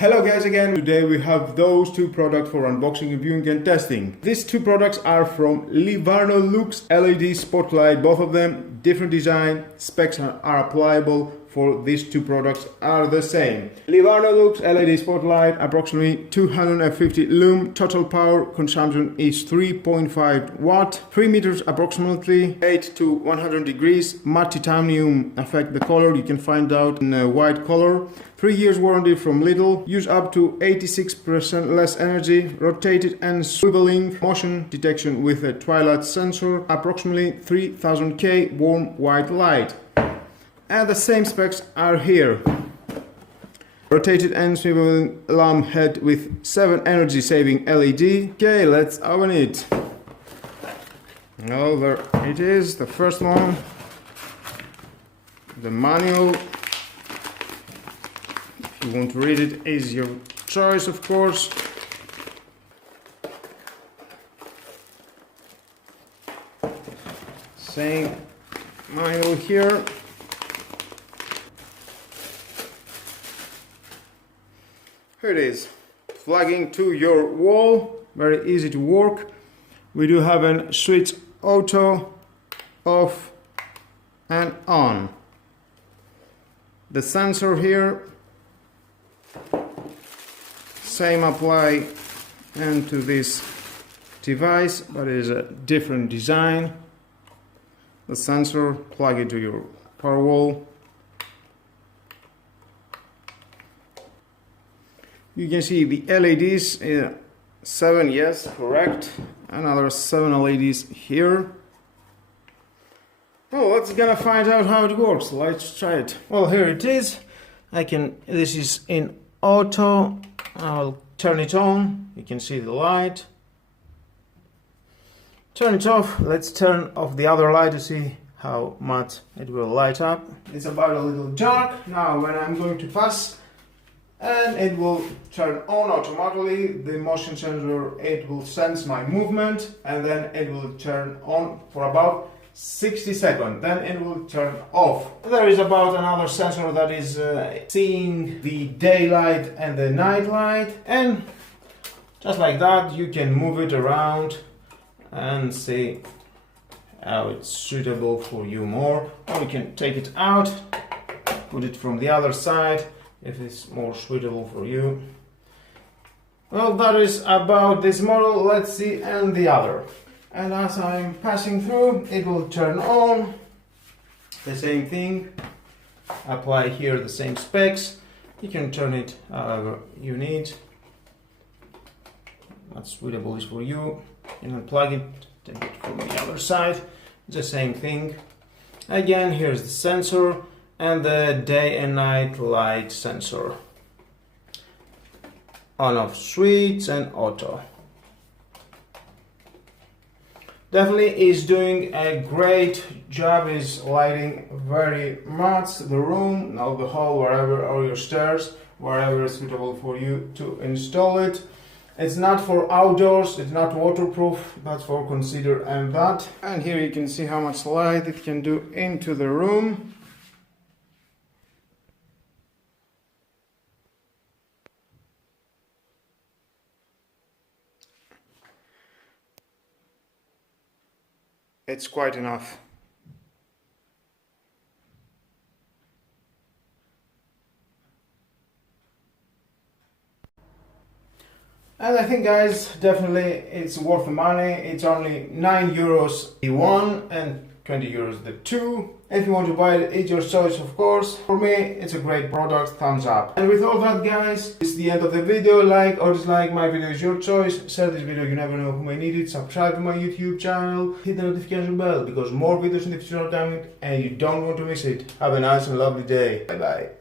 Hello guys again. Today we have those two products for unboxing, reviewing and testing. These two products are from LIVARNO LUX LED Spotlight. Both of them different design, specs are applicable for these two products are the same. LIVARNO LUX LED Spotlight, approximately 250 lumen, total power consumption is 3.5 watt, 3 meters approximately, 8 to 100 degrees, matte titanium affect the color, you can find out in a white color. 3 years warranty from Lidl, use up to 86% less energy, rotated and swiveling, motion detection with a twilight sensor, approximately 3000K warm white light. And the same specs are here. Rotated and swiveling lamp head with 7 energy saving LED. Okay, let's open it. Oh, there it is, the first one. The manual. If you want to read it, is your choice, of course. Same manual here. Here it is, plugging to your wall, very easy to work. We do have a switch auto, off and on. The sensor here, same apply into this device, but it is a different design. The sensor, plug it to your power wall. You can see the LEDs, 7, yes, correct. Another 7 LEDs here. Well, let's gonna find out how it works. Let's try it. Well, here it is. This is in auto. I'll turn it on. You can see the light. Turn it off. Let's turn off the other light to see how much it will light up. It's about a little dark. Now when I'm going to pass, and it will turn on automatically. The motion sensor, it will sense my movement and then it will turn on for about 60 seconds, then it will turn off. There is about another sensor that is seeing the daylight and the night light, and just like that you can move it around and see how it's suitable for you more, or you can take it out, put it from the other side if it's more suitable for you. Well, that is about this model. Let's see and the other. And as I'm passing through, it will turn on. The same thing. Apply here the same specs. You can turn it however you need. What's suitable is for you. You can unplug it, take it from the other side. It's the same thing. Again, here's the sensor and the day and night light sensor. On off switch and auto. Definitely is doing a great job, is lighting very much the room, now the hall, wherever, or your stairs, wherever is suitable for you to install it. It's not for outdoors, it's not waterproof, that's for consider and that. And here you can see how much light it can do into the room. It's quite enough. And I think guys, definitely it's worth the money. It's only 9 euros the one and 20 euros the two. If you want to buy it, it's your choice, of course. For me, it's a great product, thumbs up. And with all that guys, it's the end of the video. Like or dislike my video is your choice. Share this video, you never know who may need it. Subscribe to my YouTube channel. Hit the notification bell because more videos in the future are coming and you don't want to miss it. Have a nice and lovely day. Bye bye.